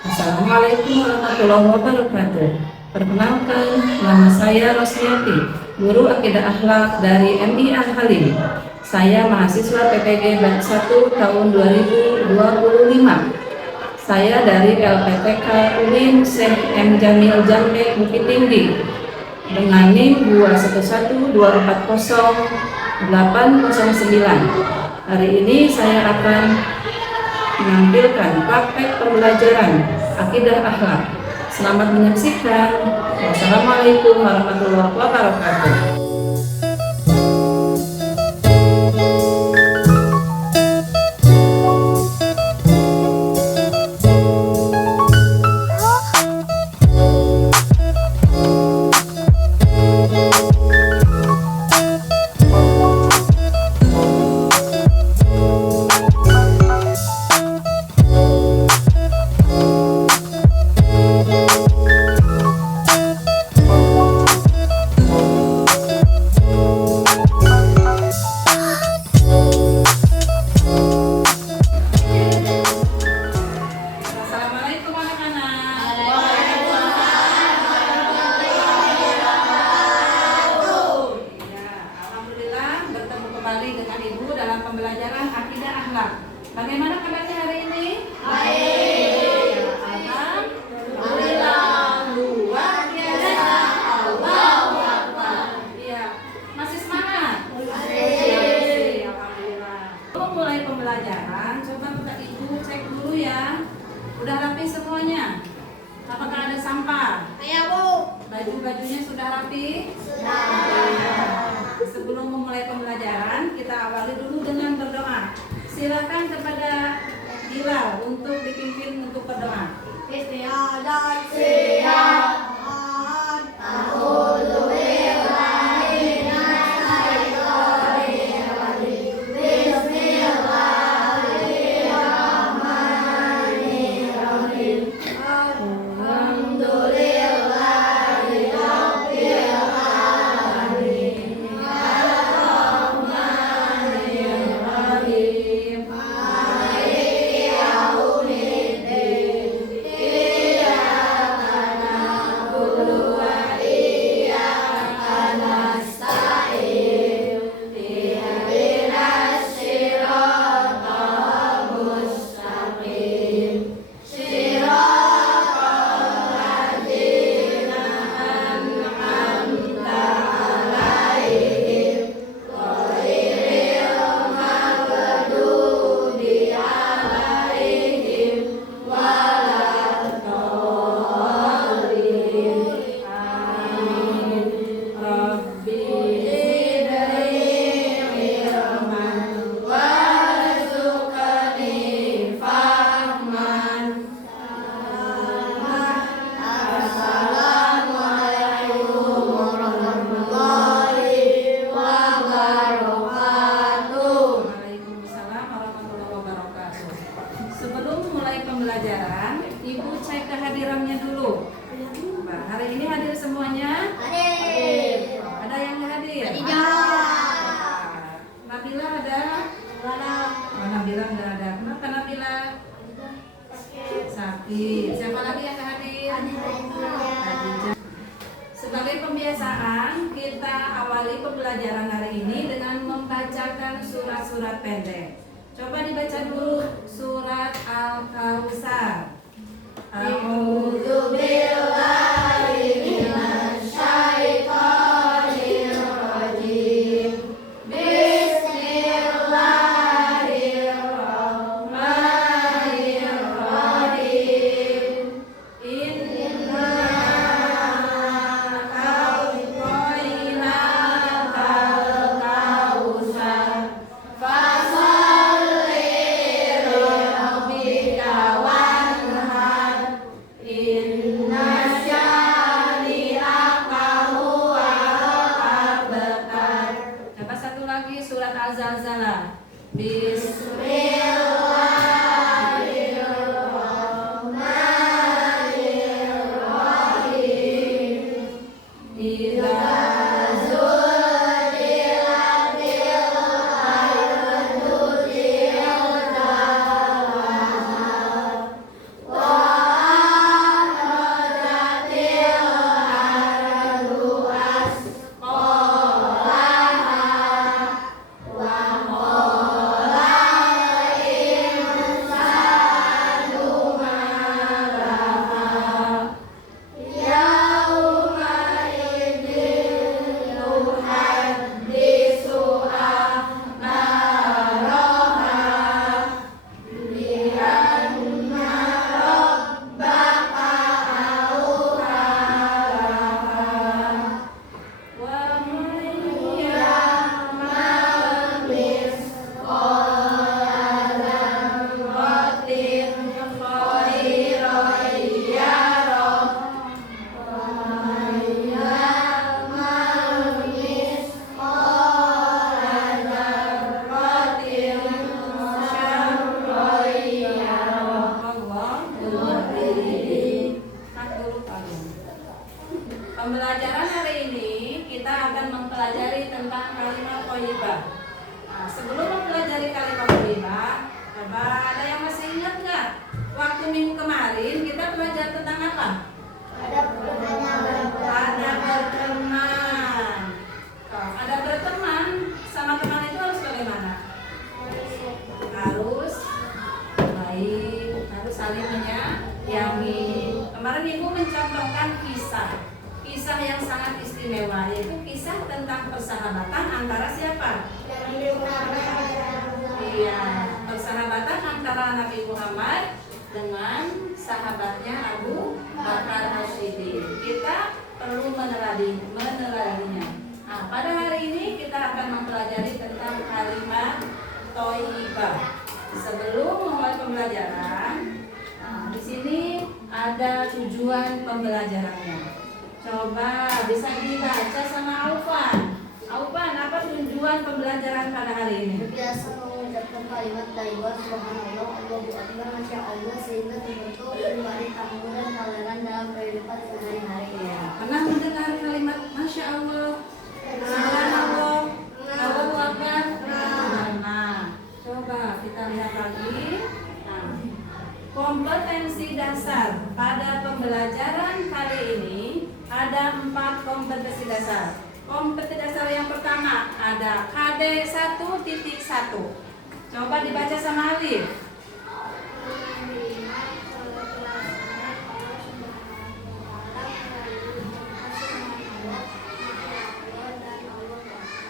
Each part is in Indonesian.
Assalamualaikum warahmatullahi wabarakatuh. Perkenalkan, nama saya Rosmiati, guru Akidah Akhlak dari MI Al-Halim. Saya mahasiswa PPG Batch 1 tahun 2025. Saya dari LPTK UIN Syekh M. Jamil Jambe Bukit Tinggi dengan NIM 211240809. Hari ini saya akan menampilkan praktek pembelajaran akidah akhlak. Selamat menyaksikan. Wassalamualaikum warahmatullahi wabarakatuh. Dengan Ibu dalam pembelajaran akidah akhlak. Bagaimana kabarnya hari ini? Baik. Alhamdulillah, luar biasa. Allahu Akbar. Iya. Masih semangat? Masih. Alhamdulillah. Sebelum mulai pembelajaran, coba Bapak Ibu cek dulu ya. Udah rapi semuanya? Apakah ada sampah? Iya, Bu. Baju-bajunya sudah rapi? Sudah. Sebelum memulai pembelajaran, kita awali dulu dengan berdoa. Silakan kepada Bilal untuk dipimpin untuk berdoa. Sebelum mulai pembelajaran, Ibu cek kehadirannya dulu. Nah, hari ini hadir semuanya? Hadir. Ada yang nggak hadir? Tidak. Nabila ada? Oh, Nabila nggak ada. Kenapa Nabila? Sakit. Siapa lagi yang nggak hadir? Khadijah. Sebagai pembiasaan, kita awali pembelajaran hari ini dengan membacakan surat-surat pendek. Coba dibaca dulu surat Al-Kautsar. A'udzu billahi minasy syaithanir rajim. Bismillahirrahmanirrahim. Inna a'tayna al-kautsar. Fasalli li rabbika wanhar. Hak guru kalian. Pembelajaran hari ini kita akan mempelajari tentang kalimat thayyibah. Nah, sebelum mempelajari kalimat thayyibah, coba ada yang masih ingat nggak? Waktu minggu kemarin kita belajar tentang apa? Ada berteman. Oh, ada berteman sama teman itu harus bagaimana? Harus baik, harus saling menyayangi. Kemarin ibu mencontohkan kisah yang sangat istimewa, yaitu kisah tentang persahabatan antara siapa? Iya, persahabatan antara Nabi Muhammad dengan sahabatnya Abu Bakar As-Siddiq. Kita perlu meneladaninya. Nah, pada hari ini kita akan mempelajari tentang kalimat thayyibah. Sebelum memulai pembelajaran, di sini ada tujuan pembelajarannya. Coba bisa dibaca sama Aufan. Aufan, apa tujuan pembelajaran pada hari ini? Biasa mengucapkan kalimat thayyibah, subhanallah, Allahu akbar, masya Allah, sehingga terbentuk kembali tangguh dan toleran dalam kehidupan sehari-hari. Ya, pernah mendengar kalimat masya Allah, subhanallah, Allahu akbar? Nah, coba kita lihat lagi. Nah, kompetensi dasar pada pembelajaran kali ini ada 4 kompetensi dasar. Kompetensi dasar yang pertama ada KD 1.1. Coba dibaca sama Alif.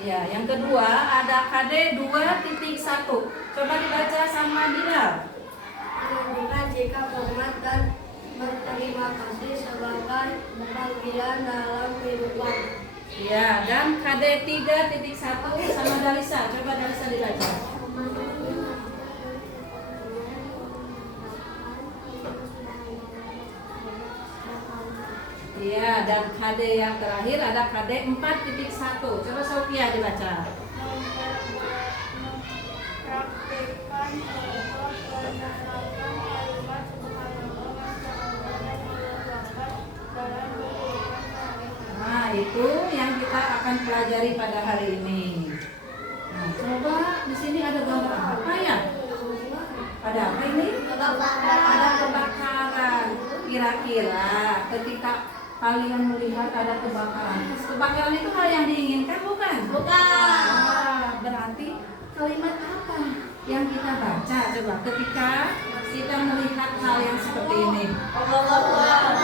Ya, yang kedua ada KD 2.1. Coba dibaca sama Bilal. Menunjukkan sikap hormat dan berterima kasih sebagai panggilan dalam kehidupan. Ya, dan KD 3.1 sama Dalisa. Coba Dalisa dibaca. Ya, dan KD yang terakhir ada KD 4.1. Coba Sofia dibaca. Praktekkan contoh penerapan kalimat subhanallah, masya Allah, dan Allahu akbar dalam kehidupan sehari-hari. Nah, itu yang kita akan pelajari pada hari ini. Nah, coba di sini ada gambar apa ya? Ada apa ini? Ada kebakaran. Kira-kira ketika kalian melihat ada kebakaran itu hal yang diinginkan bukan? Bukan. Berarti kalimat apa yang kita baca coba ketika kita melihat hal yang seperti ini? Allahu Akbar.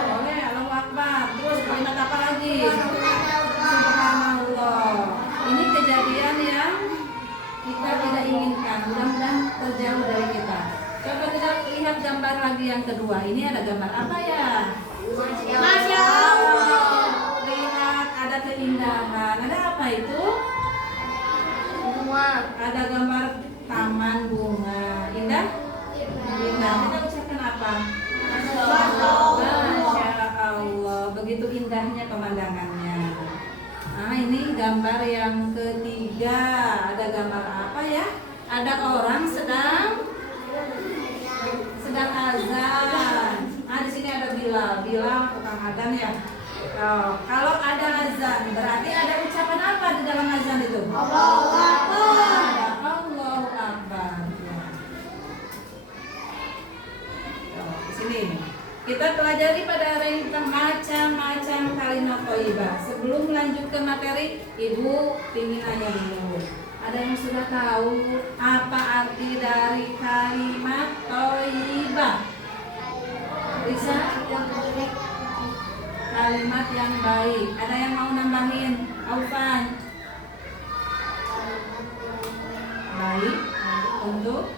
Boleh, Allahu Akbar. Terus kalimat apa lagi? Subhanallah. Ini kejadian yang kita tidak inginkan, mudah-mudahan terjauh dari kita. Coba kita lihat gambar lagi yang kedua. Ini ada gambar apa ya? Masya Allah. Lihat, ada keindahan. Ada apa itu? Ada gambar taman bunga. Indah? Indah. Kita ucapkan apa? Masya Allah. Begitu indahnya pemandangannya. Nah, ini gambar yang ketiga. Ada gambar apa ya? Ada orang sedang azan. Nah, di sini ada Bilal tukang azan ya. Kalau ada azan, berarti ada ucapan apa di dalam azan itu? Allahu Akbar. Allahu Akbar. Di sini kita pelajari pada hari ini tentang macam-macam kalimat thayyibah. Sebelum lanjut ke materi, Ibu ingin nanya dulu. Ada yang sudah tahu apa arti dari kalimat thayyibah? Bisa? Kalimat yang baik. Ada yang mau nambahin? Aufan. Baik untuk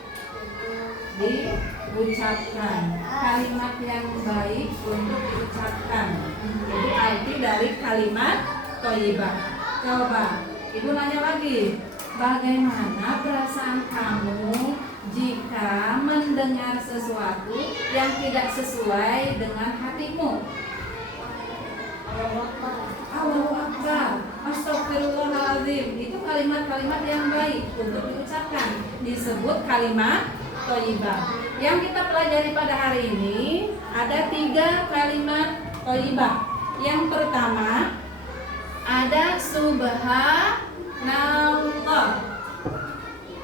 diucapkan. Kalimat yang baik untuk diucapkan. Itu arti dari kalimat thayyibah. Coba Ibu nanya lagi. Bagaimana perasaan kamu jika mendengar sesuatu yang tidak sesuai dengan hatimu? Allahu Akbar, Astagfirullahaladzim. Itu kalimat-kalimat yang baik untuk diucapkan. Disebut kalimat thayyibah. Yang kita pelajari pada hari ini ada 3 kalimat thayyibah. Yang pertama ada subhanallah.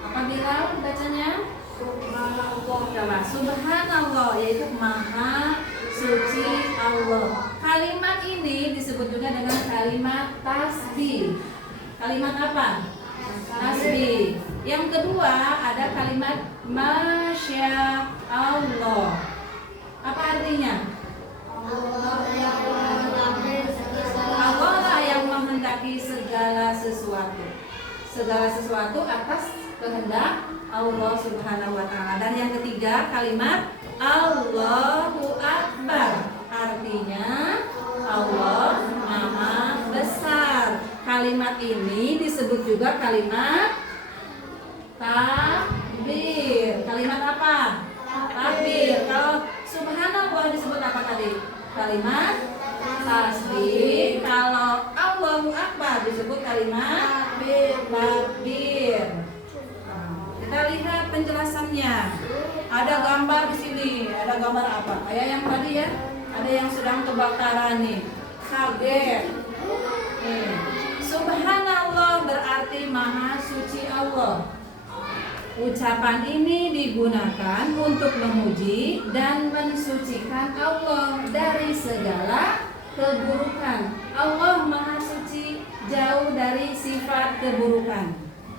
Apabila bacanya subhanallah, subhanallah yaitu maha suci Allah. Kalimat ini disebut juga dengan kalimat tasbih. Kalimat apa? Tasbih. Yang kedua ada kalimat masya Allah. Apa artinya? Allah lah yang menghendaki segala sesuatu. Segala sesuatu atas kehendak Allah Subhanahu wa taala. Dan yang ketiga kalimat Allahu Akbar. Artinya Allah Maha Besar. Kalimat ini disebut juga kalimat takbir. Kalimat apa? Takbir. Kalau subhanallah disebut apa tadi? Kalimat tasbih. Kalau Allahu Akbar disebut kalimat takbir. Kita lihat penjelasannya. Ada gambar di sini. Ada gambar apa? Kayak yang tadi ya. Ada yang sedang kebakaran nih. Kaget. Nih. Subhanallah berarti maha suci Allah. Ucapan ini digunakan untuk memuji dan mensucikan Allah dari segala keburukan. Allah maha suci, jauh dari sifat keburukan.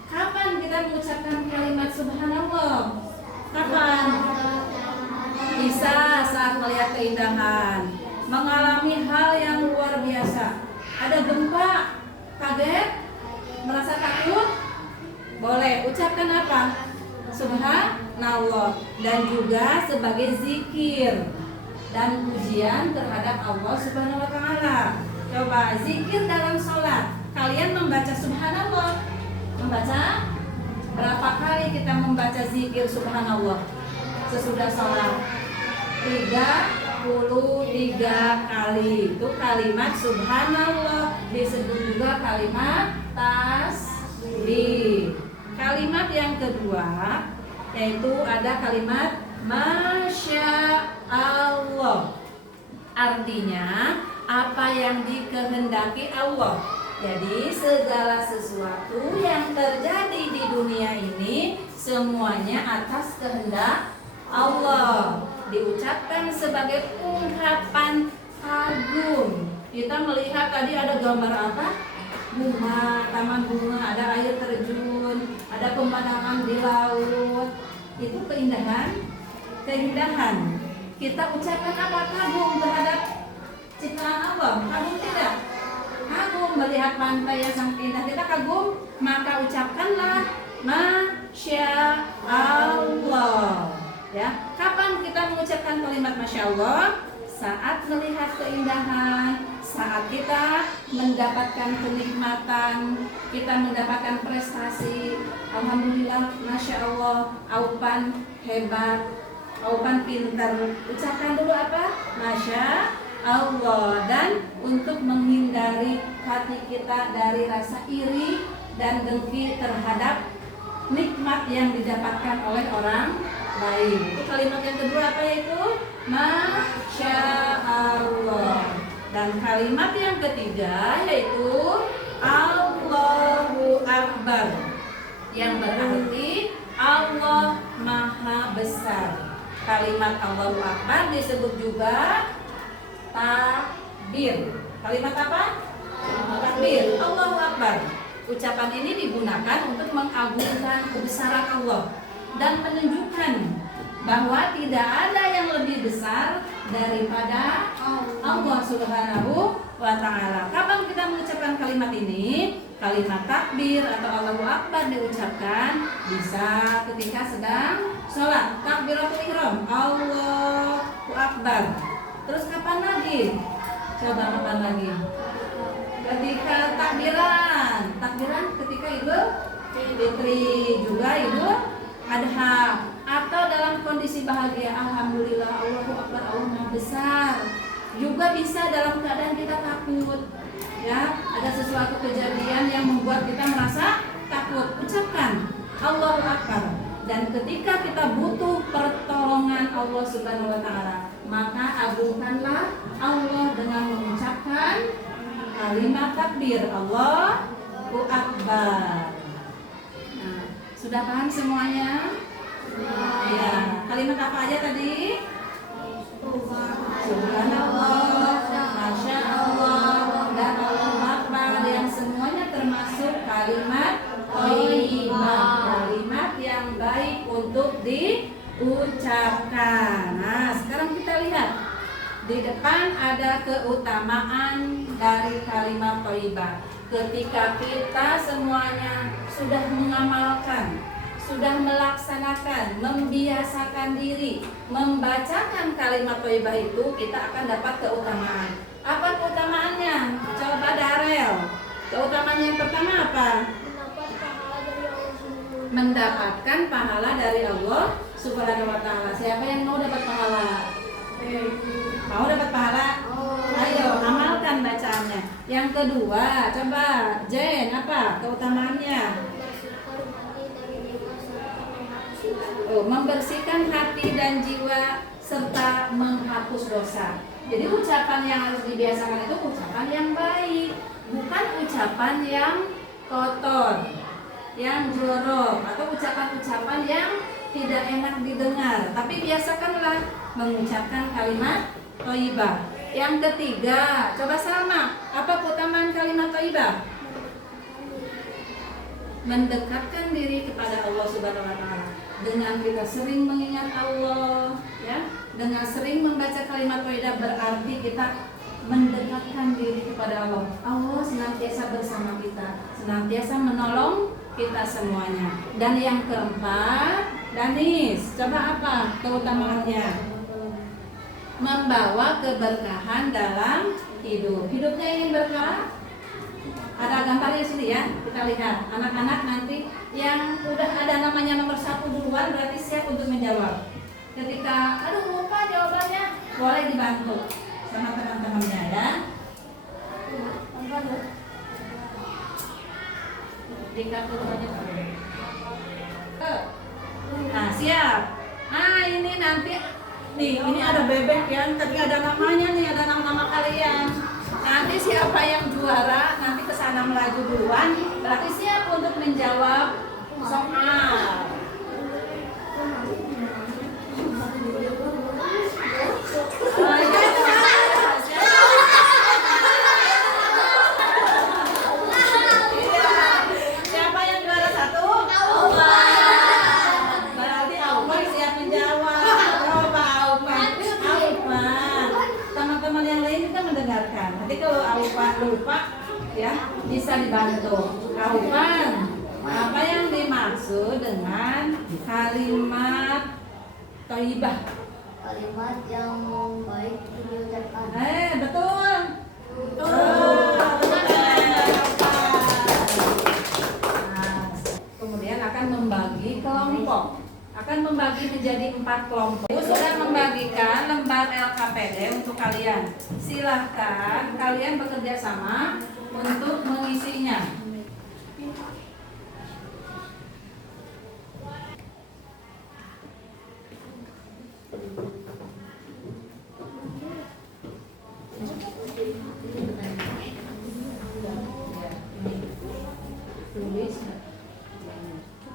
Kapan kita mengucapkan kalimat subhanallah? Kapan? Bisa saat melihat keindahan, mengalami hal yang luar biasa. Ada gempa, kaget, merasa takut, boleh ucapkan apa? Subhanallah. Dan juga sebagai zikir dan pujian terhadap Allah Subhanahu wa taala. Coba zikir dalam sholat. Kalian membaca subhanallah. Membaca berapa kali kita membaca zikir subhanallah sesudah sholat? 33 kali. Itu kalimat subhanallah. Disebut juga kalimat tasbih. Kalimat yang kedua yaitu ada kalimat masya Allah. Artinya apa yang dikehendaki Allah. Jadi segala sesuatu yang terjadi di dunia ini semuanya atas kehendak Allah. Diucapkan sebagai ungkapan kagum. Kita melihat tadi ada gambar apa? Bunga, taman bunga, ada air terjun, ada pemandangan di laut. Itu keindahan. Kita ucapkan apa? Kagum terhadap ciptaan Allah. Kagum tidak? Kagum melihat pantai yang sangat indah, kita kagum, maka ucapkanlah masya Allah. Ya, kapan kita mengucapkan kalimat masya Allah? Saat melihat keindahan, saat kita mendapatkan kenikmatan, kita mendapatkan prestasi. Alhamdulillah, masya Allah, Aupan hebat, Aupan pintar. Ucapkan dulu apa? Masya Allah. Dan untuk menghindari hati kita dari rasa iri dan dengki terhadap nikmat yang didapatkan oleh orang lain. Itu kalimat yang kedua apa yaitu? Masya Allah. Dan kalimat yang ketiga yaitu Allahu Akbar, yang berarti Allah Maha Besar. Kalimat Allahu Akbar disebut juga takbir. Kalimat apa? Takbir. Allahu Akbar. Ucapan ini digunakan untuk mengagungkan kebesaran Allah dan menunjukkan bahwa tidak ada yang lebih besar daripada Allah Subhanahu wa taala. Kapan kita mengucapkan kalimat ini? Kalimat takbir atau Allahu Akbar diucapkan bisa ketika sedang sholat, takbiratul ihram, Allahu Akbar. Terus kapan lagi? Coba kapan lagi? Ketika takbiran ketika Idul Fitri, juga Idul Adha, atau dalam kondisi bahagia, alhamdulillah, Allahu Akbar, Allah Maha Besar. Juga bisa dalam keadaan kita takut, ya, ada sesuatu kejadian yang membuat kita merasa takut, ucapkan Allahu Akbar. Dan ketika kita butuh pertolongan Allah Subhanahu wa taala, maka agungkanlah Allah dengan mengucapkan kalimat takbir, Allahu Akbar. Nah, sudah paham semuanya? Ya, kalimat apa aja tadi? Subhanallah, Masya Allah, dan Allahu Akbar, yang semuanya termasuk kalimat thayyibah, kalimat yang baik untuk diucapkan. Nah, sekarang kita lihat di depan ada keutamaan dari kalimat thayyibah. Ketika kita semuanya sudah mengamalkan, sudah melaksanakan, membiasakan diri, membacakan kalimat thayyibah itu, kita akan dapat keutamaan. Apa keutamaannya? Coba Darel. Keutamaan yang pertama apa? Mendapatkan pahala dari Allah Subhanahu wa taala. Siapa yang mau dapat pahala? Mau dapat pahala? Ayo amalkan bacaannya. Yang kedua, coba Jen, apa keutamaannya? Membersihkan hati dan jiwa serta menghapus dosa. Jadi ucapan yang harus dibiasakan itu ucapan yang baik, bukan ucapan yang kotor, yang jorok, atau ucapan-ucapan yang tidak enak didengar. Tapi biasakanlah mengucapkan kalimat thayyibah. Yang ketiga, coba sama, apa keutamaan kalimat thayyibah? Mendekatkan diri kepada Allah Subhanahu wa taala. Dengan kita sering mengingat Allah, ya, dengan sering membaca kalimat thayyibah berarti kita mendekatkan diri kepada Allah. Allah senantiasa bersama kita, senantiasa menolong kita semuanya. Dan yang keempat, Danis, coba apa keutamaannya? Membawa keberkahan dalam hidup. Hidupnya ingin berkah? Ada gambarnya di sini ya, kita lihat. Anak-anak nanti yang udah ada namanya nomor 1 duluan berarti siap untuk menjawab. Ketika, aduh lupa jawabannya, boleh dibantu sama teman-temannya ya. Di kartu aja. Nah siap. Nah ini nanti nih, ini ada bebek ya, tapi ada namanya nih, ada nama-nama kalian. Nanti siapa yang juara nanti kesana melaju duluan, berarti siap untuk menjawab soal. Siapa yang juara 1? Berarti Aufan siap menjawab. Coba Aufan. Teman-teman yang lain kita mendengarkan. Nanti kalau Aufan lupa ya bisa dibantu. Aufan, apa yang dimaksud dengan kalimat thayyibah? Kalimat yang baik untuk diucapkan. Betul. Kemudian akan membagi kelompok, akan membagi menjadi 4 kelompok. Ibu sudah membagikan lembar LKPD untuk kalian. Silahkan kalian bekerja sama untuk mengisinya. Tulis.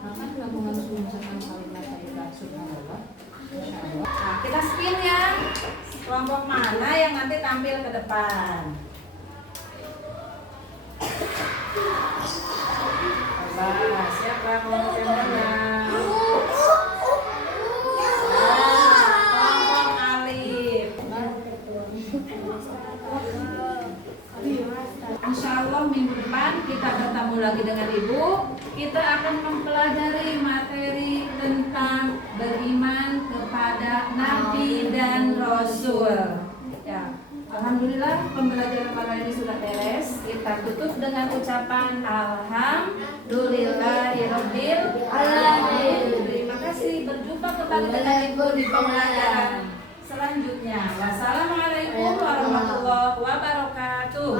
Akan gabungan mengucapkan kalimat thayyibah subhanallah. Masyaallah. Nah, kita spin ya. Kelompok mana yang nanti tampil ke depan? Coba, siapa kelompok yang mana? Kelompok alif. Insya Allah minggu depan kita bertemu lagi dengan Ibu. Kita akan mempelajari materi tentang beriman kepada Nabi dan Rasul. Ya, alhamdulillah pembelajaran pada ini sudah beres. Kita tutup dengan ucapan alhamdulillahirabbil alamin. Terima kasih. Berjumpa kembali dengan Ibu di pembelajaran selanjutnya. Wassalamualaikum warahmatullahi wabarakatuh.